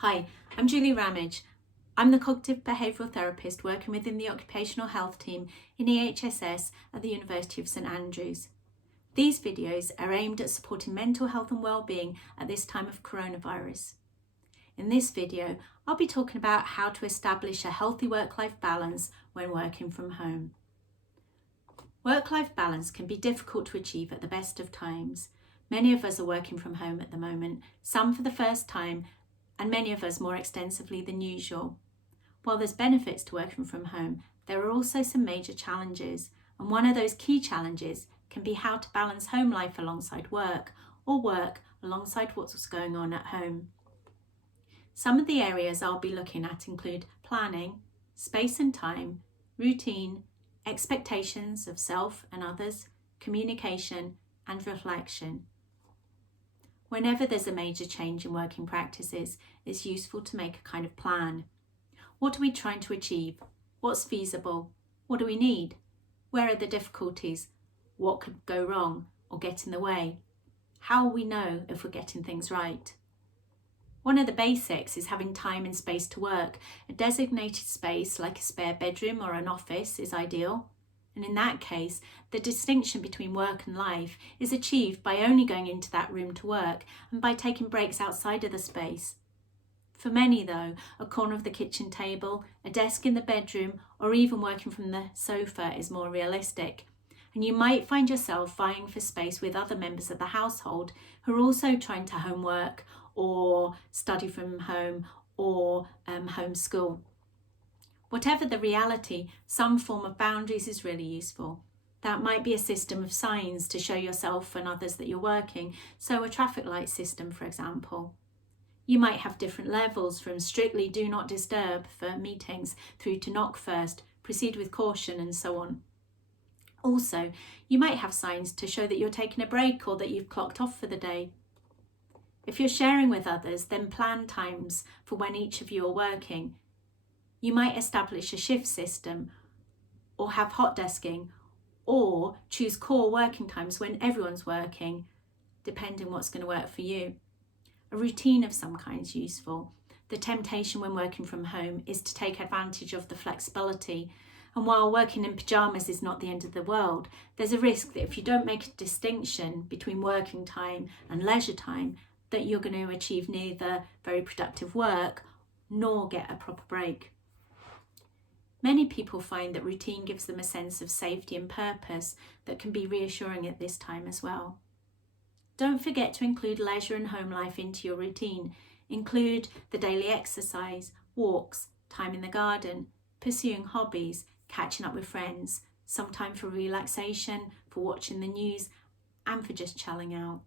Hi, I'm Julie Ramage. I'm the cognitive behavioural therapist working within the occupational health team in EHSS at the University of St Andrews. These videos are aimed at supporting mental health and wellbeing at this time of coronavirus. In this video, I'll be talking about how to establish a healthy work-life balance when working from home. Work-life balance can be difficult to achieve at the best of times. Many of us are working from home at the moment, some for the first time, and many of us more extensively than usual. While there's benefits to working from home, there are also some major challenges, and one of those key challenges can be how to balance home life alongside work, or work alongside what's going on at home. Some of the areas I'll be looking at include planning, space and time, routine, expectations of self and others, communication, and reflection. Whenever there's a major change in working practices, it's useful to make a kind of plan. What are we trying to achieve? What's feasible? What do we need? Where are the difficulties? What could go wrong or get in the way? How will we know if we're getting things right? One of the basics is having time and space to work. A designated space like a spare bedroom or an office is ideal. And in that case, the distinction between work and life is achieved by only going into that room to work and by taking breaks outside of the space. For many though, a corner of the kitchen table, a desk in the bedroom, or even working from the sofa is more realistic. And you might find yourself vying for space with other members of the household who are also trying to homework or study from home or homeschool. Whatever the reality, some form of boundaries is really useful. That might be a system of signs to show yourself and others that you're working, so a traffic light system, for example. You might have different levels from strictly do not disturb for meetings through to knock first, proceed with caution, and so on. Also, you might have signs to show that you're taking a break or that you've clocked off for the day. If you're sharing with others, then plan times for when each of you are working. You might establish a shift system or have hot desking or choose core working times when everyone's working, depending what's going to work for you. A routine of some kind is useful. The temptation when working from home is to take advantage of the flexibility. And while working in pyjamas is not the end of the world, there's a risk that if you don't make a distinction between working time and leisure time, that you're going to achieve neither very productive work nor get a proper break. Many people find that routine gives them a sense of safety and purpose that can be reassuring at this time as well. Don't forget to include leisure and home life into your routine. Include the daily exercise, walks, time in the garden, pursuing hobbies, catching up with friends, some time for relaxation, for watching the news, and for just chilling out.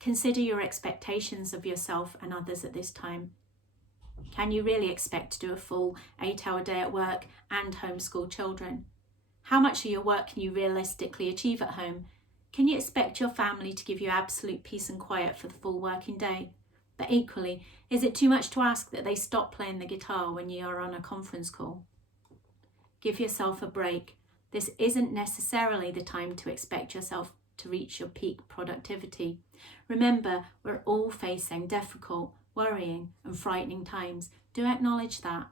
Consider your expectations of yourself and others at this time. Can you really expect to do a full 8-hour day at work and homeschool children? How much of your work can you realistically achieve at home? Can you expect your family to give you absolute peace and quiet for the full working day? But equally, is it too much to ask that they stop playing the guitar when you are on a conference call? Give yourself a break. This isn't necessarily the time to expect yourself to reach your peak productivity. Remember, we're all facing difficult, worrying and frightening times. Do acknowledge that.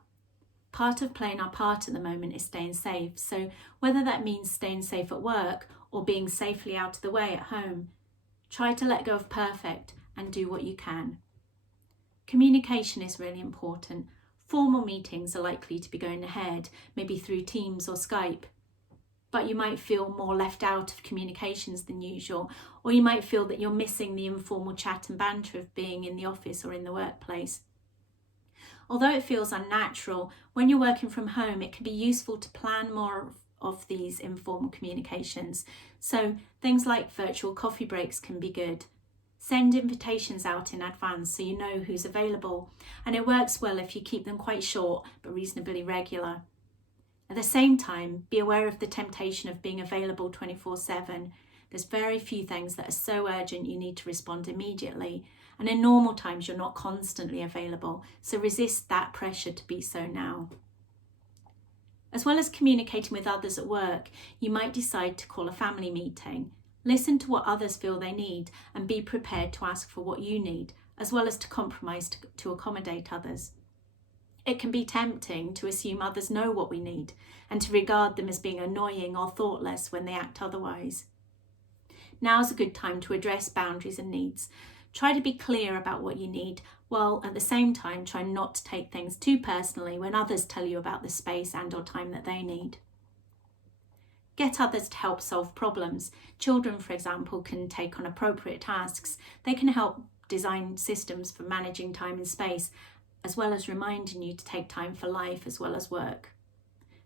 Part of playing our part at the moment is staying safe. So whether that means staying safe at work or being safely out of the way at home, try to let go of perfect and do what you can. Communication is really important. Formal meetings are likely to be going ahead, maybe through Teams or Skype. But you might feel more left out of communications than usual, or you might feel that you're missing the informal chat and banter of being in the office or in the workplace. Although it feels unnatural, when you're working from home, it can be useful to plan more of these informal communications. So things like virtual coffee breaks can be good. Send invitations out in advance so you know who's available, and it works well if you keep them quite short but reasonably regular. At the same time, be aware of the temptation of being available 24/7. There's very few things that are so urgent you need to respond immediately, and in normal times you're not constantly available, so resist that pressure to be so now. As well as communicating with others at work, you might decide to call a family meeting. Listen to what others feel they need and be prepared to ask for what you need. as well as to compromise to accommodate others. It can be tempting to assume others know what we need and to regard them as being annoying or thoughtless when they act otherwise. Now's a good time to address boundaries and needs. Try to be clear about what you need, while at the same time try not to take things too personally when others tell you about the space and/or time that they need. Get others to help solve problems. Children, for example, can take on appropriate tasks. They can help design systems for managing time and space, as well as reminding you to take time for life as well as work.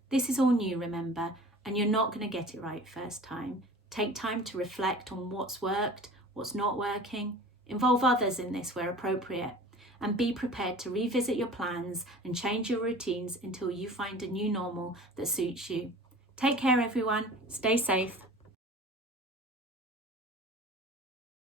This is all new, remember, and you're not going to get it right first time. Take time to reflect on what's worked, what's not working. Involve others in this where appropriate, and be prepared to revisit your plans and change your routines until you find a new normal that suits you. Take care, everyone. Stay safe.